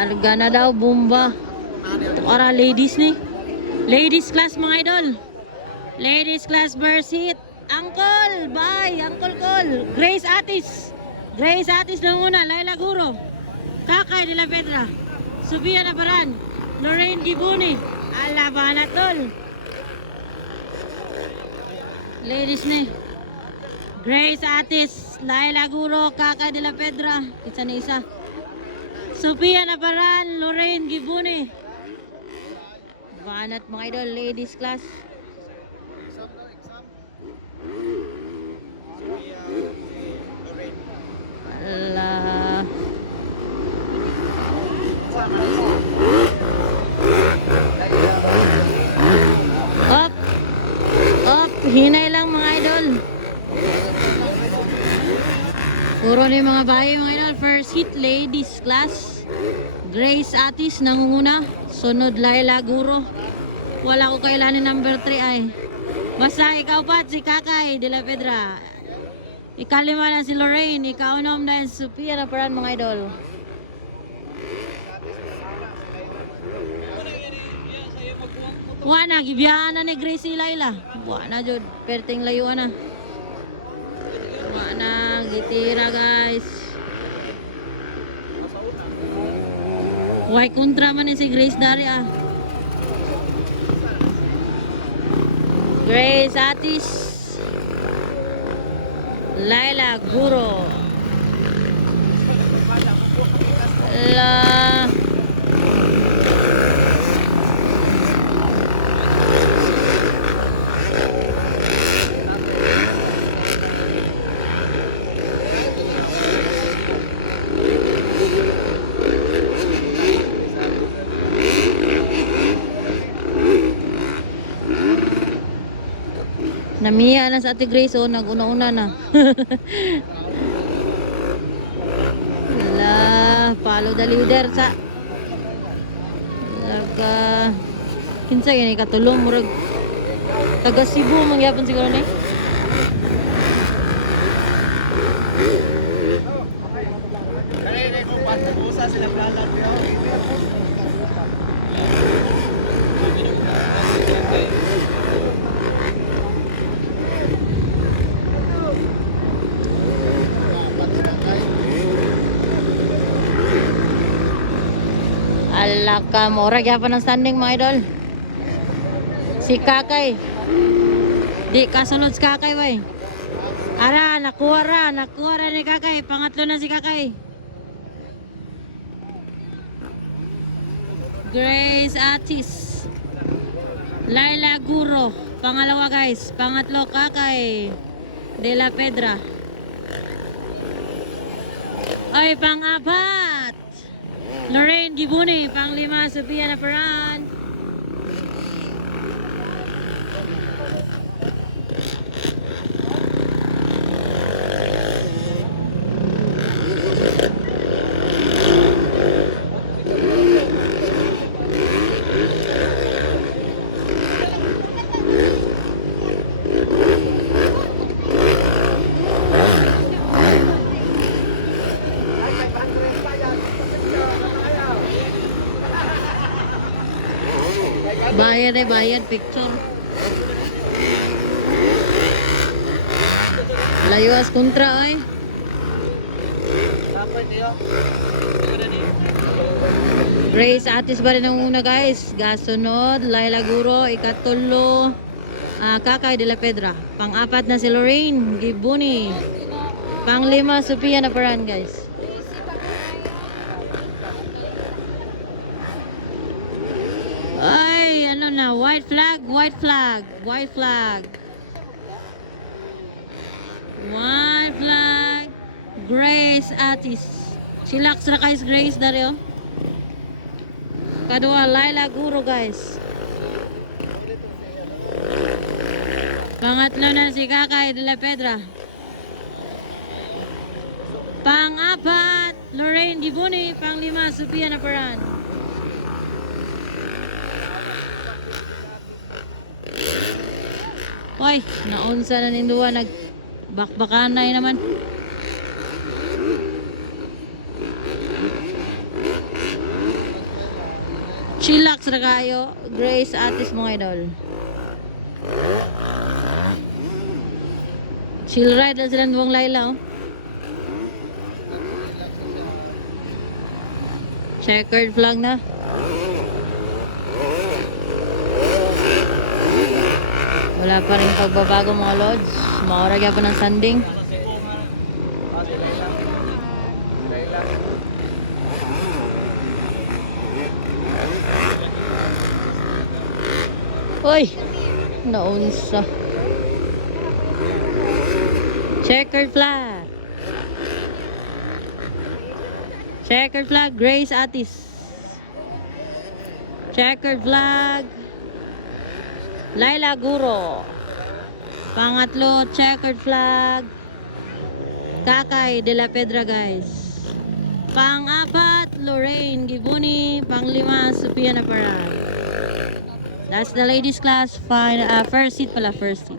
Larga na daw, bomba. Ito para ladies ni. Ladies class mga idol. Ladies class first hit. Uncle, bye. Uncle Col. Grace Atis. Grace Atis na una. Laila Guro. Kakay de la Pedra. Sofia Nabaran. Lorraine Gibuni. Alaban na tol. Ladies ni. Grace Atis. Laila Guro. Kakay de la Pedra. Isa na isa. Sofia Nabaran. Lorraine Gibuni. Banat mga idol. Ladies class. Ala. Up. Up. Hinay lang mga idol. Puro na yung mga bahay mga idol. First hit ladies class. Grace Atis nangunguna. Sunod Laila Guro. Wala ko kailanin number 3 ay. Basta ikaw pa si Kakay de la Pedra. Ikalima na si Lorraine. Ikaunom na si Sofia Nabaran mga idol. Wana, gibiyahan na ni Gracie Laila. Wana jud, perting layuan na. Wana, gitira guys. Why kontra man ni si Grace Daria. Grace Atis. Laila Guro. La. Namiya na sa Ate Grace, oh, nag-una-una na. Wala, follow the leader sa laga. Kinsa yan, ikatulong murag taga Cebu, mangyapon siguro na Alaka, mura gyapon ang standing mga idol. Si Kakay. Di kasunod si Kakay bay. Ara, nakuha ra ni Kakay. Pangatlo na si Kakay. Grace Atis. Laila Guro. Pangalawa guys. Pangatlo Kakay de la Pedra. Ay, pang-apat. Lorraine Gibuni, panglima Sofia Nabaran. Bayad picture. Layo as kontra ay. Grace Atis ba rin ang una guys. Gasunod, Laila Guro, ikatulo, Kakay de la Pedra. Pang-apat na si Lorraine Gibuni. Pang-lima, Sofia Nabaran guys. Ay, ano na, white flag. White flag. Grace Atis. Silaks na guys, Grace Dario. Kadua, Laila Guro guys. Pangatlo na si Kakay de la Pedra. Pang-apat, Lorraine Gibuni. Pang-lima, Sofia Nabaran. Hoy, naunsa na ninduwa, nagbakbakanay naman. Chillax na kayo. Grace Atis mga idol. Chill ride na sila ng Laila. Oh. Checkered flag na. Wala pa rin pagbabago mga lods. Mauragya pa ng sanding. Uy! Naunsa. Checkered flag. Checkered flag, Grace Atis. Checkered flag, Laila Guro. Pangatlo, checkered flag, Kakay de la Pedra guys. Pang-apat, Lorraine Gibuni. Pang-lima, Sophia Naparag. That's the ladies class. Fine, first seat pala, first seat.